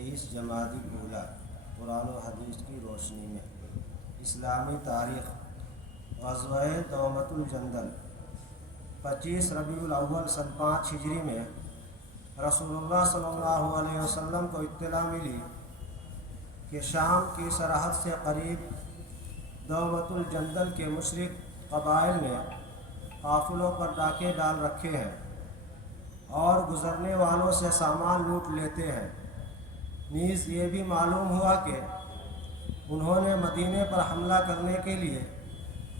23 جمادی الاولیٰ قرآن و حدیث کی روشنی میں اسلامی تاریخ غزوہ دومۃ الجندل 25 ربیع الاول سن 5 ہجری میں رسول اللہ صلی اللہ علیہ وسلم کو اطلاع ملی کہ شام کی سرحد سے قریب دومۃ الجندل کے مشرک قبائل نے قافلوں پر ڈاکے ڈال رکھے ہیں اور گزرنے والوں سے سامان لوٹ لیتے ہیں۔ نیز یہ بھی معلوم ہوا کہ انہوں نے مدینے پر حملہ کرنے کے لیے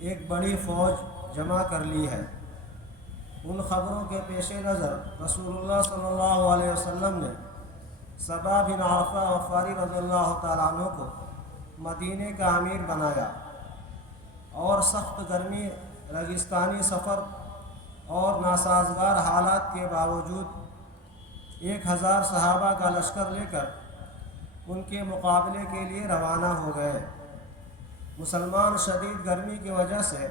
ایک بڑی فوج جمع کر لی ہے۔ ان خبروں کے پیش نظر رسول اللہ صلی اللہ علیہ وسلم نے صبا بن عرفہ غفاری رضی اللہ تعالیٰ عنہ کو مدینے کا امیر بنایا اور سخت گرمی، ریگستانی سفر اور ناسازگار حالات کے باوجود 1000 صحابہ کا لشکر لے کر ان کے مقابلے کے لیے روانہ ہو گئے۔ مسلمان شدید گرمی کی وجہ سے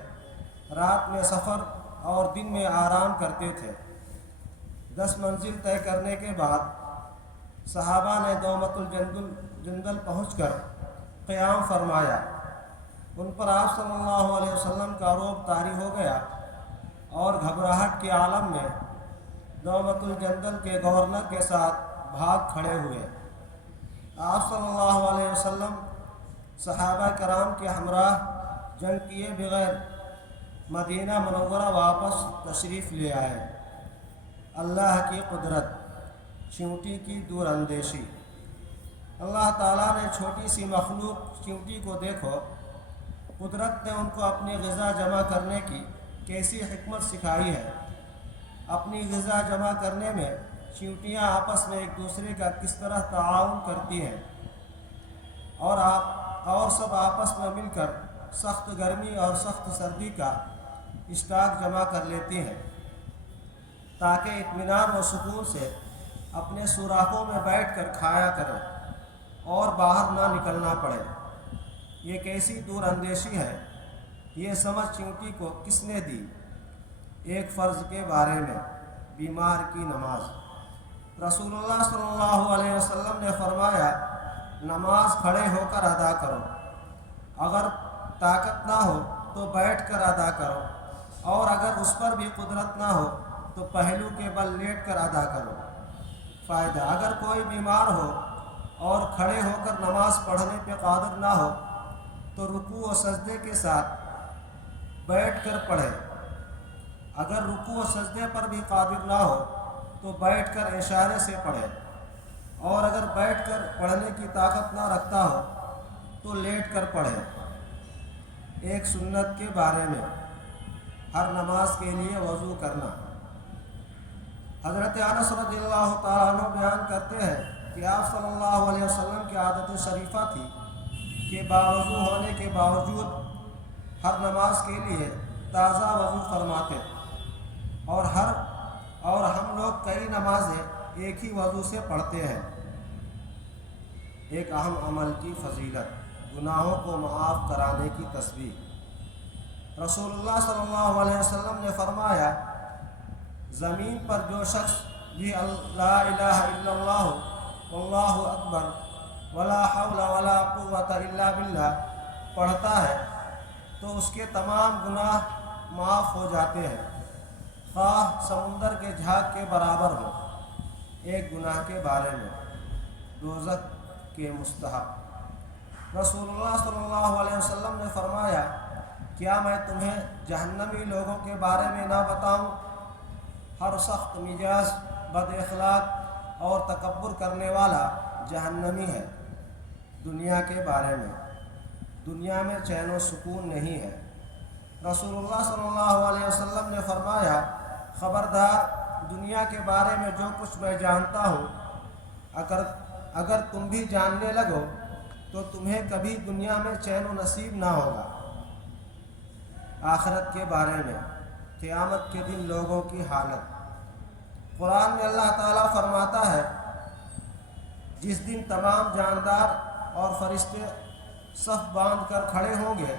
رات میں سفر اور دن میں آرام کرتے تھے۔ 10 منزل طے کرنے کے بعد صحابہ نے دومۃ الجندل پہنچ کر قیام فرمایا۔ ان پر آپ صلی اللہ علیہ وسلم کا رعب طاری ہو گیا اور گھبراہٹ کے عالم میں دومۃ الجندل کے گورنر کے ساتھ بھاگ کھڑے ہوئے۔ آپ صلی اللہ علیہ وسلم صحابہ کرام کے ہمراہ جنگ کیے بغیر مدینہ منورہ واپس تشریف لے آئے۔ اللہ کی قدرت، چیونٹی کی دور اندیشی۔ اللہ تعالیٰ نے چھوٹی سی مخلوق چیونٹی کو دیکھو، قدرت نے ان کو اپنی غذا جمع کرنے کی کیسی حکمت سکھائی ہے۔ اپنی غذا جمع کرنے میں چیونٹیاں آپس میں ایک دوسرے کا کس طرح تعاون کرتی ہیں اور سب آپس میں مل کر سخت گرمی اور سخت سردی کا اسٹاک جمع کر لیتی ہیں تاکہ اطمینان و سکون سے اپنے سوراخوں میں بیٹھ کر کھایا کریں اور باہر نہ نکلنا پڑے۔ یہ کیسی دور اندیشی ہے، یہ سمجھ چیونٹی کو کس نے دی؟ ایک فرض کے بارے میں، بیمار کی نماز۔ رسول اللہ صلی اللہ علیہ وسلم نے فرمایا، نماز کھڑے ہو کر ادا کرو، اگر طاقت نہ ہو تو بیٹھ کر ادا کرو، اور اگر اس پر بھی قدرت نہ ہو تو پہلو کے بل لیٹ کر ادا کرو۔ فائدہ: اگر کوئی بیمار ہو اور کھڑے ہو کر نماز پڑھنے پہ قادر نہ ہو تو رکوع و سجدے کے ساتھ بیٹھ کر پڑھے۔ اگر رکوع و سجدے پر بھی قادر نہ ہو تو بیٹھ کر اشارے سے پڑھے، اور اگر بیٹھ کر پڑھنے کی طاقت نہ رکھتا ہو تو لیٹ کر پڑھے۔ ایک سنت کے بارے میں، ہر نماز کے لیے وضو کرنا۔ حضرت انس رضی اللہ تعالیٰ عنہ بیان کرتے ہیں کہ آپ صلی اللہ علیہ وسلم کی عادت شریفہ تھی کہ باوضو ہونے کے باوجود ہر نماز کے لیے تازہ وضو فرماتے، اور ہم لوگ کئی نمازیں ایک ہی وضو سے پڑھتے ہیں۔ ایک اہم عمل کی فضیلت، گناہوں کو معاف کرانے کی تسبیح۔ رسول اللہ صلی اللہ علیہ وسلم نے فرمایا، زمین پر جو شخص بھی لا الہ الا اللہ واللہ اکبر ولا حول ولا قوت الا باللہ پڑھتا ہے تو اس کے تمام گناہ معاف ہو جاتے ہیں، خواہ سمندر کے جھاگ کے برابر ہو۔ ایک گناہ کے بارے میں، دوزخ کے مستحق۔ رسول اللہ صلی اللہ علیہ وسلم نے فرمایا، کیا میں تمہیں جہنمی لوگوں کے بارے میں نہ بتاؤں؟ ہر سخت مزاج، بد اخلاق اور تکبر کرنے والا جہنمی ہے۔ دنیا کے بارے میں، دنیا میں چین و سکون نہیں ہے۔ رسول اللہ صلی اللہ علیہ وسلم نے فرمایا، خبردار، دنیا کے بارے میں جو کچھ میں جانتا ہوں، اگر تم بھی جاننے لگو تو تمہیں کبھی دنیا میں چین و نصیب نہ ہوگا۔ آخرت کے بارے میں، قیامت کے دن لوگوں کی حالت۔ قرآن میں اللہ تعالیٰ فرماتا ہے، جس دن تمام جاندار اور فرشتے صف باندھ کر کھڑے ہوں گے،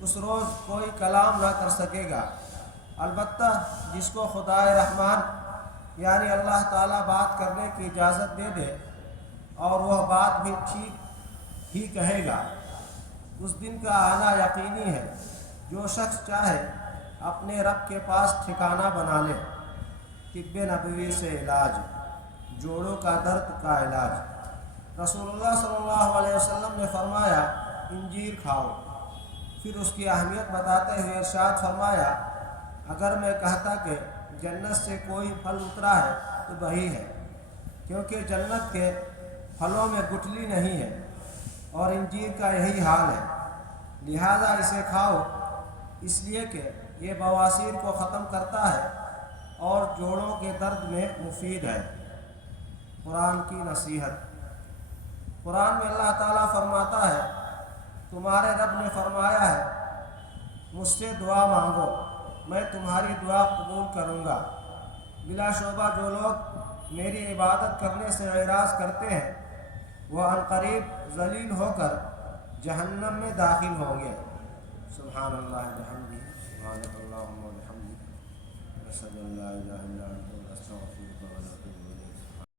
اس روز کوئی کلام نہ کر سکے گا، البتہ جس کو خدائے رحمان یعنی اللہ تعالیٰ بات کرنے کی اجازت دے دے اور وہ بات بھی ٹھیک ہی کہے گا۔ اس دن کا آنا یقینی ہے۔ جو شخص چاہے اپنے رب کے پاس ٹھکانہ بنا لے۔ طب نبوی سے علاج، جوڑوں کا درد کا علاج۔ رسول اللہ صلی اللہ علیہ وسلم نے فرمایا انجیر کھاؤ، پھر اس کی اہمیت بتاتے ہوئے ارشاد فرمایا اگر میں کہتا کہ جنت سے کوئی پھل اترا ہے تو وہی ہے، کیونکہ جنت کے پھلوں میں گٹھلی نہیں ہے، اور انجیر کا یہی حال ہے، لہذا اسے کھاؤ، اس لیے کہ یہ بواسیر کو ختم کرتا ہے اور جوڑوں کے درد میں مفید ہے۔ قرآن کی نصیحت۔ قرآن میں اللہ تعالیٰ فرماتا ہے تمہارے رب نے فرمایا ہے مجھ سے دعا مانگو میں تمہاری دعا قبول کروں گا۔ بلا شبہ جو لوگ میری عبادت کرنے سے اعراض کرتے ہیں وہ عنقریب ذلیل ہو کر جہنم میں داخل ہوں گے۔ سبحان اللہ بحمدہ، سبحانک اللہم و بحمدک، اشہد ان لا الہ الا انت، استغفرک و اتوب الیک۔